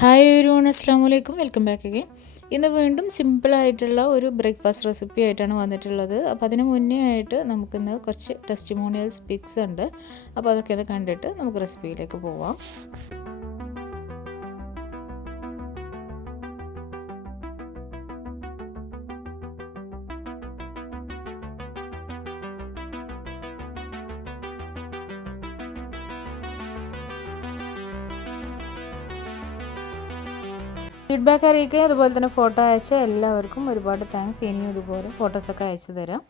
Hi everyone, അസ്സാം വലൈക്കും, welcome back again. ഇന്ന് വീണ്ടും സിമ്പിളായിട്ടുള്ള ഒരു ബ്രേക്ക്ഫാസ്റ്റ് റെസിപ്പി ആയിട്ടാണ് വന്നിട്ടുള്ളത്. അപ്പോൾ അതിന് മുന്നേ ആയിട്ട് നമുക്കിന്ന് കുറച്ച് ടെസ്റ്റിമോണിയൽസ് പിക്സ് ഉണ്ട്. അപ്പോൾ അതൊക്കെ ഒന്ന് കണ്ടിട്ട് നമുക്ക് റെസിപ്പിയിലേക്ക് പോവാം. ഫീഡ്ബാക്ക് അറിയിക്കുക, അതുപോലെ തന്നെ ഫോട്ടോ അയച്ച എല്ലാവർക്കും ഒരുപാട് താങ്ക്സ്. ഇനിയും ഇതുപോലെ ഫോട്ടോസൊക്കെ അയച്ചു തരാം.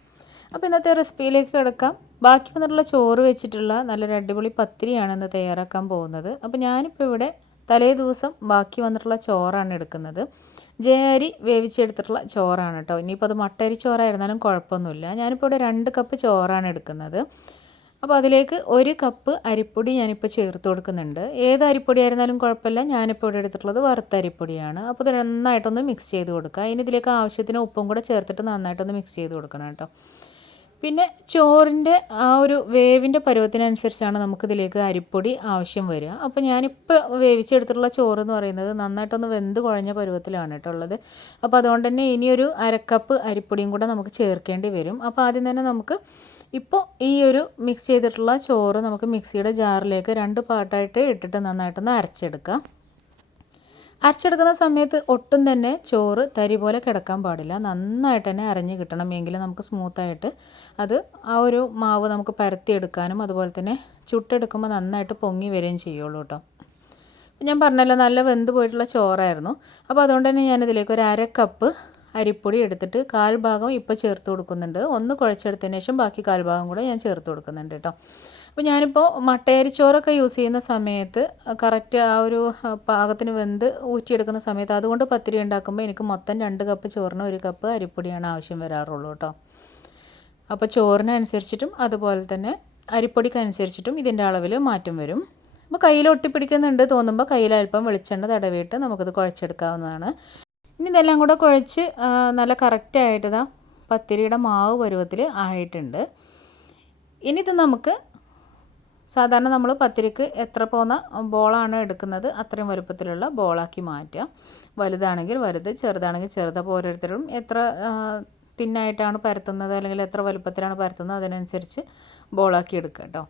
അപ്പോൾ ഇന്നത്തെ റെസിപ്പിയിലേക്ക് കിടക്കാം. ബാക്കി വന്നിട്ടുള്ള ചോറ് വെച്ചിട്ടുള്ള നല്ലൊരു അടിപൊളി പത്തിരിയാണ് ഇന്ന് തയ്യാറാക്കാൻ പോകുന്നത്. അപ്പോൾ ഞാനിപ്പോൾ ഇവിടെ തലേ ദിവസം ബാക്കി വന്നിട്ടുള്ള ചോറാണ് എടുക്കുന്നത്. ജയരി വേവിച്ചെടുത്തിട്ടുള്ള ചോറാണ് കേട്ടോ. ഇനിയിപ്പോൾ അത് മട്ടരി ചോറായിരുന്നാലും കുഴപ്പമൊന്നുമില്ല. ഞാനിപ്പോൾ ഇവിടെ 2 കപ്പ് ചോറാണ് എടുക്കുന്നത്. അപ്പോൾ അതിലേക്ക് 1 കപ്പ് അരിപ്പൊടി ഞാനിപ്പോൾ ചേർത്ത് കൊടുക്കുന്നുണ്ട്. ഏത് അരിപ്പൊടി ആയിരുന്നാലും കുഴപ്പമില്ല. ഞാനിപ്പോൾ ഇവിടെ എടുത്തിട്ടുള്ളത് വറുത്ത അരിപ്പൊടിയാണ്. അപ്പോൾ ഇത് നന്നായിട്ടൊന്ന് മിക്സ് ചെയ്ത് കൊടുക്കുക. ഇനി ഇതിലേക്ക് ആവശ്യത്തിന് ഉപ്പും കൂടെ ചേർത്തിട്ട് നന്നായിട്ടൊന്ന് മിക്സ് ചെയ്ത് കൊടുക്കണം കേട്ടോ. പിന്നെ ചോറിൻ്റെ ആ ഒരു വേവിൻ്റെ പരുവത്തിനനുസരിച്ചാണ് നമുക്കിതിലേക്ക് അരിപ്പൊടി ആവശ്യം വരിക. അപ്പോൾ ഞാനിപ്പോൾ വേവിച്ചെടുത്തിട്ടുള്ള ചോറ് എന്ന് പറയുന്നത് നന്നായിട്ടൊന്ന് വെന്ത് കുഴഞ്ഞ പരുവത്തിലാണ് കേട്ടോ ഉള്ളത്. അപ്പോൾ അതുകൊണ്ട് തന്നെ ഇനിയൊരു 1/2 കപ്പ് അരിപ്പൊടിയും കൂടെ നമുക്ക് ചേർക്കേണ്ടി വരും. അപ്പോൾ ആദ്യം തന്നെ നമുക്ക് ഇപ്പോൾ ഈ ഒരു മിക്സ് ചെയ്തിട്ടുള്ള ചോറ് നമുക്ക് മിക്സിയുടെ ജാറിലേക്ക് 2 പാർട്ടായിട്ട് ഇട്ടിട്ട് നന്നായിട്ടൊന്ന് അരച്ചെടുക്കാം. അരച്ചെടുക്കുന്ന സമയത്ത് ഒട്ടും തന്നെ ചോറ് തരി പോലെ കിടക്കാൻ പാടില്ല. നന്നായിട്ട് തന്നെ അരഞ്ഞ് കിട്ടണം, എങ്കിൽ നമുക്ക് സ്മൂത്തായിട്ട് അത് ആ ഒരു മാവ് നമുക്ക് പരത്തിയെടുക്കാനും അതുപോലെ തന്നെ ചുട്ടെടുക്കുമ്പോൾ നന്നായിട്ട് പൊങ്ങി വരികയും ചെയ്യുള്ളൂ കേട്ടോ. ഞാൻ പറഞ്ഞല്ലോ, നല്ല വെന്ത് പോയിട്ടുള്ള ചോറായിരുന്നു. അപ്പോൾ അതുകൊണ്ട് തന്നെ ഞാനിതിലേക്ക് ഒരു 1/2 കപ്പ് അരിപ്പൊടി എടുത്തിട്ട് 1/4 ഭാഗം ഇപ്പോൾ ചേർത്ത് കൊടുക്കുന്നുണ്ട്. ഒന്ന് കുഴച്ചെടുത്തതിന് ശേഷം ബാക്കി 1/4 ഭാഗം കൂടെ ഞാൻ ചേർത്ത് കൊടുക്കുന്നുണ്ട് കേട്ടോ. അപ്പോൾ ഞാനിപ്പോൾ മട്ടയരിച്ചോറൊക്കെ യൂസ് ചെയ്യുന്ന സമയത്ത് കറക്റ്റ് ആ ഒരു പാകത്തിന് വെന്ത് ഊറ്റിയെടുക്കുന്ന സമയത്ത്, അതുകൊണ്ട് പത്തിരി ഉണ്ടാക്കുമ്പോൾ എനിക്ക് മൊത്തം 2 കപ്പ് ചോറിന് 1 കപ്പ് അരിപ്പൊടിയാണ് ആവശ്യം വരാറുള്ളൂ കേട്ടോ. അപ്പോൾ ചോറിനനുസരിച്ചിട്ടും അതുപോലെ തന്നെ അരിപ്പൊടിക്കനുസരിച്ചിട്ടും ഇതിൻ്റെ അളവിൽ മാറ്റം വരും. അപ്പോൾ കയ്യിൽ ഒട്ടിപ്പിടിക്കുന്നുണ്ട് തോന്നുമ്പോൾ കയ്യിൽ അല്പം വെളിച്ചെണ്ണ തടവിയിട്ട് നമുക്കത് കുഴച്ചെടുക്കാവുന്നതാണ്. ഇനി ഇതെല്ലാം കൂടെ കുഴച്ച് നല്ല കറക്റ്റായിട്ട് ഇതാ പത്തിരിയുടെ മാവ് പരുവത്തിൽ ആയിട്ടുണ്ട്. ഇനി ഇത് നമുക്ക് സാധാരണ നമ്മൾ പത്തിരിക്ക് എത്ര പോന്ന ബോളാണ് എടുക്കുന്നത് അത്രയും വലുപ്പത്തിലുള്ള ബോളാക്കി മാറ്റാം. വലുതാണെങ്കിൽ വലുത്, ചെറുതാണെങ്കിൽ ചെറുത്. അപ്പോൾ ഓരോരുത്തരും എത്ര തിന്നായിട്ടാണ് പരത്തുന്നത് അല്ലെങ്കിൽ എത്ര വലുപ്പത്തിലാണ് പരത്തുന്നത് അതിനനുസരിച്ച് ബോളാക്കി എടുക്കുക കേട്ടോ.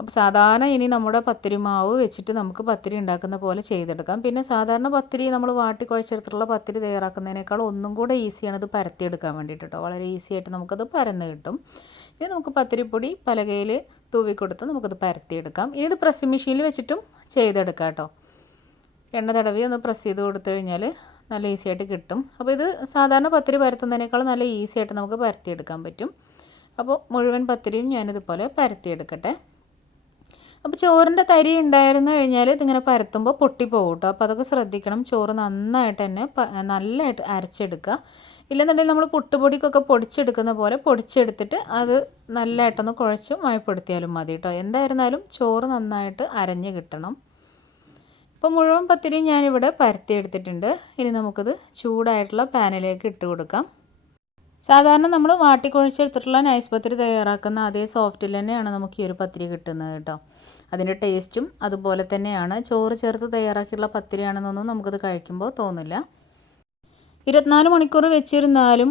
അപ്പോൾ സാധാരണ ഇനി നമ്മുടെ പത്തിരി മാവ് വെച്ചിട്ട് നമുക്ക് പത്തിരി ഉണ്ടാക്കുന്ന പോലെ ചെയ്തെടുക്കാം. പിന്നെ സാധാരണ പത്തിരി നമ്മൾ വാട്ടി കുഴച്ചെടുത്തിട്ടുള്ള പത്തിരി തയ്യാറാക്കുന്നതിനേക്കാൾ ഒന്നും കൂടെ ഈസിയാണ് ഇത് പരത്തിയെടുക്കാൻ വേണ്ടിയിട്ട് കേട്ടോ. വളരെ ഈസി ആയിട്ട് നമുക്കത് പരന്ന് കിട്ടും. ഇനി നമുക്ക് പത്തിരിപ്പൊടി പലകയിൽ തൂവിക്കൊടുത്ത് നമുക്കത് പരത്തിയെടുക്കാം. ഇനി ഇത് പ്രസ് മെഷീനിൽ വെച്ചിട്ടും ചെയ്തെടുക്കാം കേട്ടോ. എണ്ണ തടവി ഒന്ന് പ്രസ് ചെയ്ത് കൊടുത്തു കഴിഞ്ഞാൽ നല്ല ഈസി ആയിട്ട് കിട്ടും. അപ്പോൾ ഇത് സാധാരണ പത്തിരി പരത്തുന്നതിനേക്കാൾ നല്ല ഈസി ആയിട്ട് നമുക്ക് പരത്തിയെടുക്കാൻ പറ്റും. അപ്പോൾ മുഴുവൻ പത്തിരിയും ഞാനിതുപോലെ പരത്തിയെടുക്കട്ടെ. അപ്പോൾ ചോറിൻ്റെ തരി ഉണ്ടായിരുന്നു കഴിഞ്ഞാൽ ഇതിങ്ങനെ പരത്തുമ്പോൾ പൊട്ടിപ്പോകും കേട്ടോ. അപ്പോൾ അതൊക്കെ ശ്രദ്ധിക്കണം. ചോറ് നന്നായിട്ട് തന്നെ നല്ലതായിട്ട് അരച്ചെടുക്കുക. ഇല്ലെന്നുണ്ടെങ്കിൽ നമ്മൾ പുട്ടുപൊടിക്കൊക്കെ പൊടിച്ചെടുക്കുന്ന പോലെ പൊടിച്ചെടുത്തിട്ട് അത് നല്ലതായിട്ടൊന്ന് കുഴച്ച് മയപ്പെടുത്തിയാലും മതി കേട്ടോ. എന്തായിരുന്നാലും ചോറ് നന്നായിട്ട് അരഞ്ഞ് കിട്ടണം. ഇപ്പോൾ മുഴുവൻ പത്തിരിയും ഞാനിവിടെ പരത്തിയെടുത്തിട്ടുണ്ട്. ഇനി നമുക്കത് ചൂടായിട്ടുള്ള പാനിലേക്ക് ഇട്ട് കൊടുക്കാം. സാധാരണ നമ്മൾ വാട്ടിക്കുഴച്ചെടുത്തിട്ടുള്ള നൈസ് പത്തിരി തയ്യാറാക്കുന്ന അതേ സോഫ്റ്റിൽ തന്നെയാണ് നമുക്ക് ഈ ഒരു പത്തിരി കിട്ടുന്നത് കേട്ടോ. അതിൻ്റെ ടേസ്റ്റും അതുപോലെ തന്നെയാണ്. ചോറ് ചേർത്ത് തയ്യാറാക്കിയുള്ള പത്തിരിയാണെന്നൊന്നും നമുക്കത് കഴിക്കുമ്പോൾ തോന്നില്ല. 24 മണിക്കൂർ വെച്ചിരുന്നാലും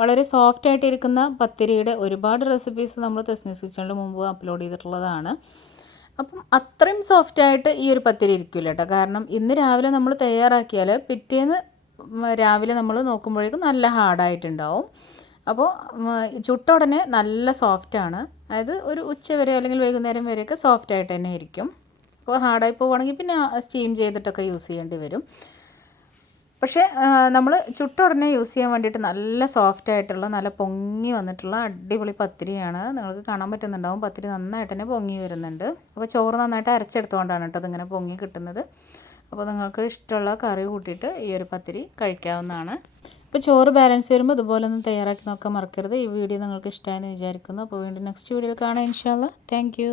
വളരെ സോഫ്റ്റായിട്ടിരിക്കുന്ന പത്തിരിയുടെ ഒരുപാട് റെസിപ്പീസ് നമ്മൾ തസ്നീസ് കിച്ചണിൽ മുമ്പ് അപ്ലോഡ് ചെയ്തിട്ടുള്ളതാണ്. അപ്പം അത്രയും സോഫ്റ്റായിട്ട് ഈ ഒരു പത്തിരി ഇരിക്കില്ല കേട്ടോ. കാരണം ഇന്ന് രാവിലെ നമ്മൾ തയ്യാറാക്കിയാൽ പിറ്റേന്ന് രാവിലെ നമ്മൾ നോക്കുമ്പോഴേക്കും നല്ല ഹാർഡായിട്ടുണ്ടാവും. അപ്പോൾ ചുട്ട ഉടനെ നല്ല സോഫ്റ്റാണ്. അതായത് ഒരു ഉച്ച വരെ അല്ലെങ്കിൽ വൈകുന്നേരം വരെയൊക്കെ സോഫ്റ്റായിട്ട് തന്നെ ഇരിക്കും. അപ്പോൾ ഹാർഡായി പോവുകയാണെങ്കിൽ പിന്നെ സ്റ്റീം ചെയ്തിട്ടൊക്കെ യൂസ് ചെയ്യേണ്ടി വരും. പക്ഷേ നമ്മൾ ചുട്ട ഉടനെ യൂസ് ചെയ്യാൻ വേണ്ടിയിട്ട് നല്ല സോഫ്റ്റായിട്ടുള്ള നല്ല പൊങ്ങി വന്നിട്ടുള്ള അടിപൊളി പത്തിരിയാണ്. നിങ്ങൾക്ക് കാണാൻ പറ്റുന്നുണ്ടാവും, പത്തിരി നന്നായിട്ട് തന്നെ പൊങ്ങി വരുന്നുണ്ട്. അപ്പോൾ ചോറ് നന്നായിട്ട് അരച്ചെടുത്തുകൊണ്ടാണ് കേട്ടോ അതിങ്ങനെ പൊങ്ങി കിട്ടുന്നത്. അപ്പോൾ നിങ്ങൾക്ക് ഇഷ്ടമുള്ള കറി കൂട്ടിയിട്ട് ഈ ഒരു പത്തിരി കഴിക്കാവുന്നതാണ്. ഇപ്പോൾ ചോറ് ബാലൻസ് വരുമ്പോൾ ഇതുപോലെ ഒന്ന് തയ്യാറാക്കി നോക്കാൻ മറക്കരുത്. ഈ വീഡിയോ നിങ്ങൾക്ക് ഇഷ്ടമായെന്ന് വിചാരിക്കുന്നു. അപ്പോൾ വീണ്ടും നെക്സ്റ്റ് വീഡിയോയിൽ കാണാം ഇൻഷാ അല്ലാഹ്. Thank you.